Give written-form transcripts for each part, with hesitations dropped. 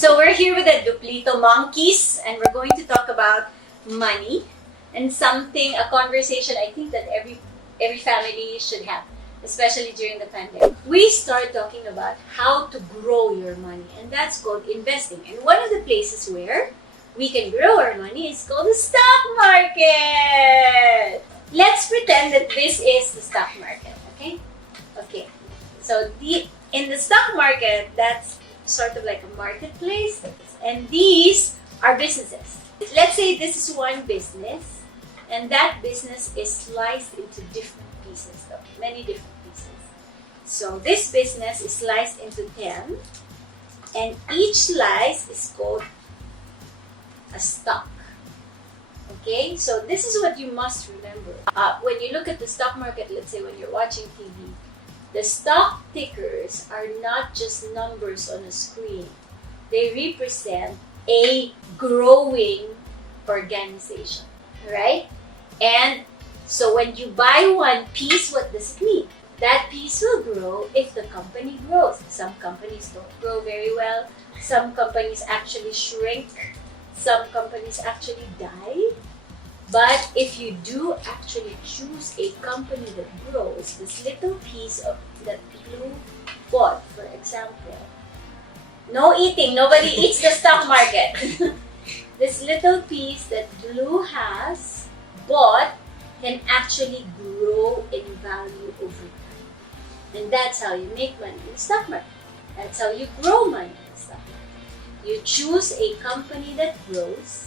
So we're here with the Duplito monkeys, and we're going to talk about money and a conversation I think that every family should have, especially during the pandemic. We start talking about how to grow your money, and that's called investing. And one of the places where we can grow our money is called the stock market. Let's pretend that this is the stock market, okay? Okay. So in the stock market, that's sort of like a marketplace, and these are businesses. Let's say this is one business, and that business is sliced into different pieces, though, many different pieces. So this business is sliced into 10, and each slice is called a stock. Okay, so this is what you must remember. When you look at the stock market, let's say when you're watching TV, the stock tickers are not just numbers on a screen. They represent a growing organization, right? And so when you buy one piece, what does it mean? That piece will grow if the company grows. Some companies don't grow very well. Some companies actually shrink. Some companies actually die. But if you do actually choose a company that grows, this little piece of that Blue bought, for example, no eating, nobody eats the stock market. This little piece that Blue has bought can actually grow in value over time. And that's how you make money in the stock market. That's how you grow money in the stock market. You choose a company that grows,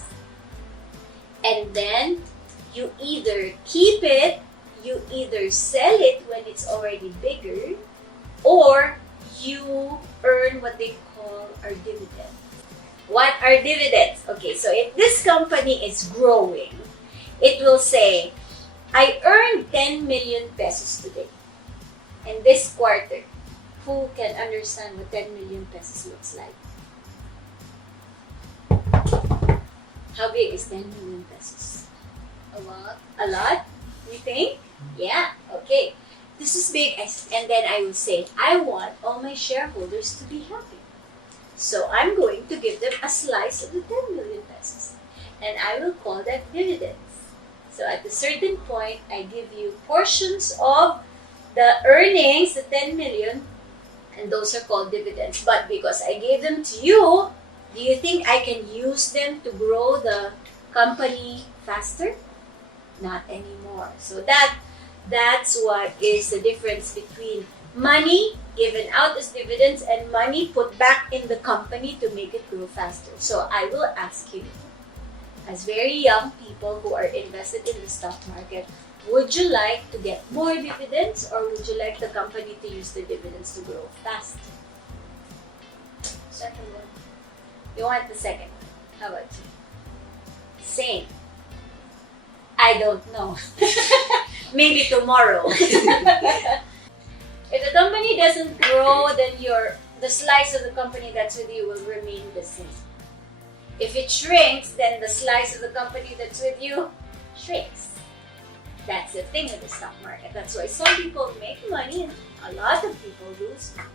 and then you either keep it, you either sell it when it's already bigger, or you earn what they call our dividends. What are dividends? Okay, so if this company is growing, it will say, I earned 10 million pesos today. In this quarter, who can understand what 10 million pesos looks like? How big is 10 million pesos? A lot. A lot? You think? Yeah, okay. This is big. And then I will say, I want all my shareholders to be happy. So I'm going to give them a slice of the 10 million pesos. And I will call that dividends. So at a certain point, I give you portions of the earnings, the 10 million, and those are called dividends. But because I gave them to you, do you think I can use them to grow the company faster? Not anymore. So that's what is the difference between money given out as dividends and money put back in the company to make it grow faster. So I will ask you, as very young people who are invested in the stock market, would you like to get more dividends, or would you like the company to use the dividends to grow faster? Second one. You want the second one. How about you? Same. I don't know. Maybe tomorrow. If the company doesn't grow, then the slice of the company that's with you will remain the same. If it shrinks, then the slice of the company that's with you shrinks. That's the thing with the stock market. That's why some people make money and a lot of people lose money.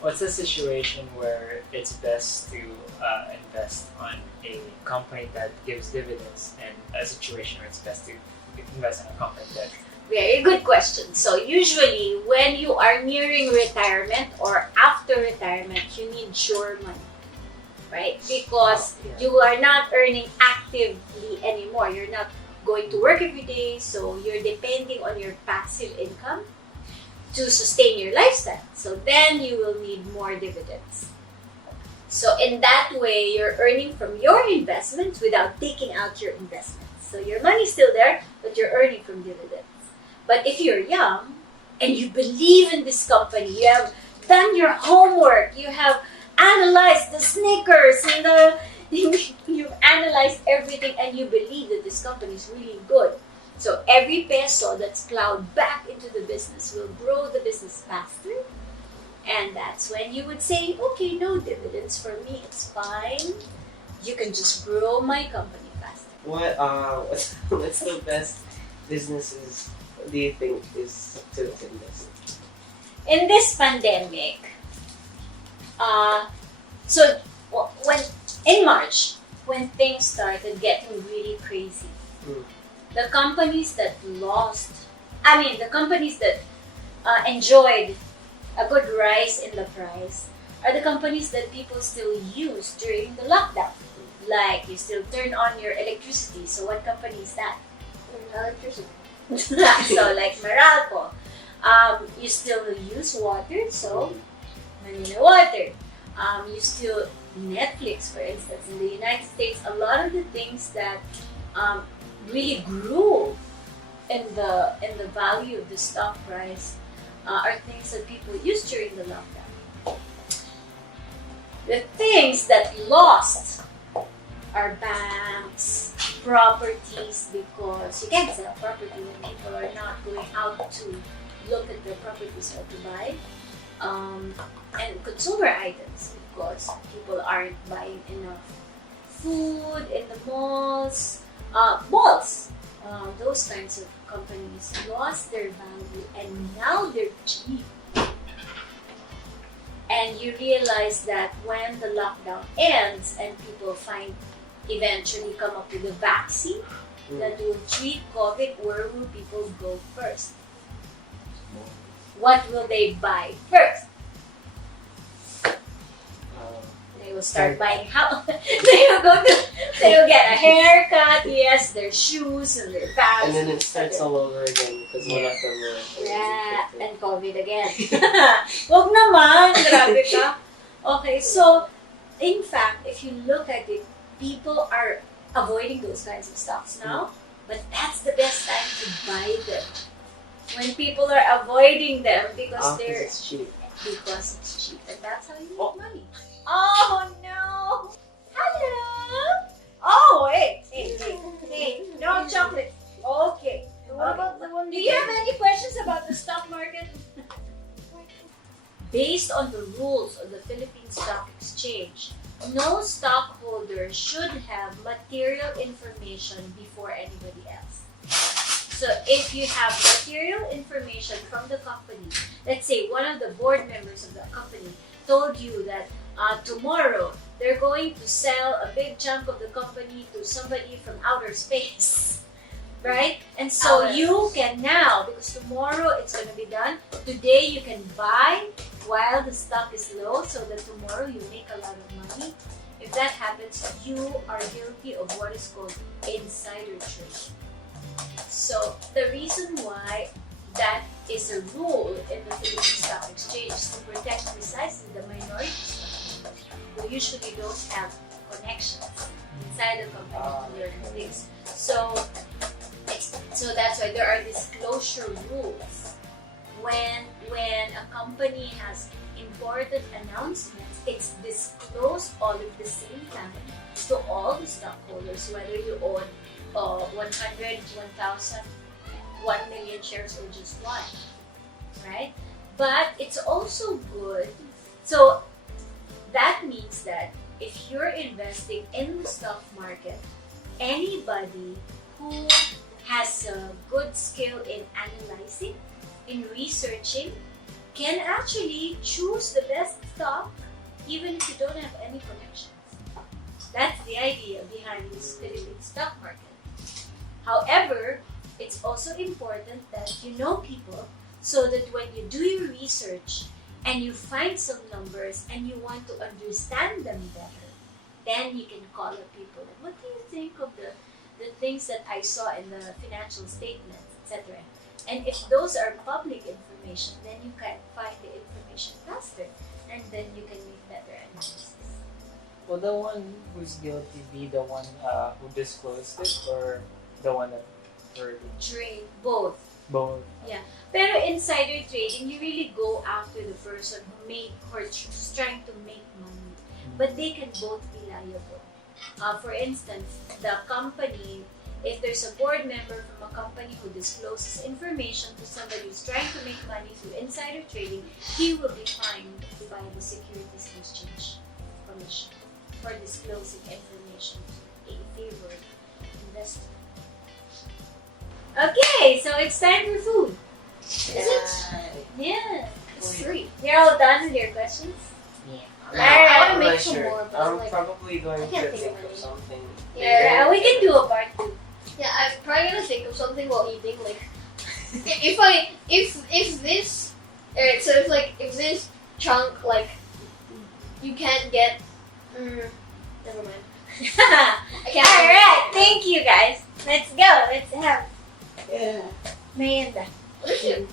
What's the situation where it's best to invest on a company that gives dividends, and a situation where it's best to invest in a company that... Very good question. So usually when you are nearing retirement or after retirement, you need sure money, right? Because you are not earning actively anymore. You're not going to work every day, so you're depending on your passive income to sustain your lifestyle. So then you will need more dividends. So in that way, you're earning from your investments without taking out your investments. So your money's still there, but you're earning from dividends. But if you're young and you believe in this company, you have done your homework, you have analyzed the Snickers and you've analyzed everything, and you believe that this company is really good. So every peso that's plowed back into the business will grow the business faster. And that's when you would say, okay, no dividends for me, it's fine. You can just grow my company faster. What's the best businesses do you think is to invest In this pandemic, so in March, when things started getting really crazy, the companies that the companies that enjoyed a good rise in the price are the companies that people still use during the lockdown. Like, you still turn on your electricity. So what company is that? Electricity. So like Meralco. You still use water, so Manila Water. You still Netflix, for instance. In the United States, a lot of the things that really grew in the value of the stock price are things that people used during the lockdown. The things that lost are banks, properties, because you can't sell property when people are not going out to look at their properties or to buy. And consumer items, because people aren't buying enough food in the malls. Those kinds of companies lost their value and now they're cheap. And you realize that when the lockdown ends and people eventually come up with a vaccine that will treat COVID, where will people go first? What will they buy first? They will start buying house. They will get a haircut, yes, their shoes and their bags. And then it starts all over again because one of them will. Yeah, and COVID again. Wag naman, grabe ka. Okay, so in fact, if you look at it, people are avoiding those kinds of stocks now, but that's the best time to buy them. When people are avoiding them because it's cheap. Because it's cheap, and that's how you make money. Oh no! Hello! Oh wait! Hey! No chocolate. Okay. What about the one? Do you have any questions about the stock market? Based on the rules of the Philippine Stock Exchange, no stockholder should have material information before anybody else. So if you have material information from the company, let's say one of the board members of the company told you that tomorrow they're going to sell a big chunk of the company to somebody from outer space, right? And so you can now, because tomorrow it's going to be done, today you can buy while the stock is low so that tomorrow you make a lot of money. If that happens, you are guilty of what is called insider trading. So the reason why that is a rule in the Philippine Stock Exchange is to protect precisely the minority stockholders who usually don't have connections inside the company to learn things. So that's why there are disclosure rules. When a company has important announcements, it's disclosed all at the same time to all the stockholders, whether you own 100, 1,000, 1 million shares or just one, right? But it's also good. So that means that if you're investing in the stock market, anybody who has a good skill in analyzing, in researching, can actually choose the best stock even if you don't have any connections. That's the idea behind this Philippine stock market. However, it's also important that you know people so that when you do your research and you find some numbers and you want to understand them better, then you can call up people. What do you think of the things that I saw in the financial statements, etc.? And if those are public information, then you can find the information faster and then you can make better analysis. Will the one who's guilty be the one who disclosed it or the one that heard it? Trade, both. Both. Yeah. Pero insider trading, you really go after the person who's trying to make money. But they can both be liable. For instance, the company, if there's a board member from a company who discloses information to somebody who's trying to make money through insider trading, he will be fined by the Securities and Exchange Commission for disclosing information to a favored investor. Okay, so it's time for food. Is it? Yeah. It's free. You're all done with your questions? Yeah. Alright. I want to I'm make not some sure. more, but I'm like, probably going I can't to think think of of any. something. Yeah, we can do a part 2. yeah, I'm probably gonna think of something while eating. Like, if this, alright, so if this chunk like you can't get, never mind. I can't. Alright, thank you guys. Let's go. Let's have Yeah. merienda. What if you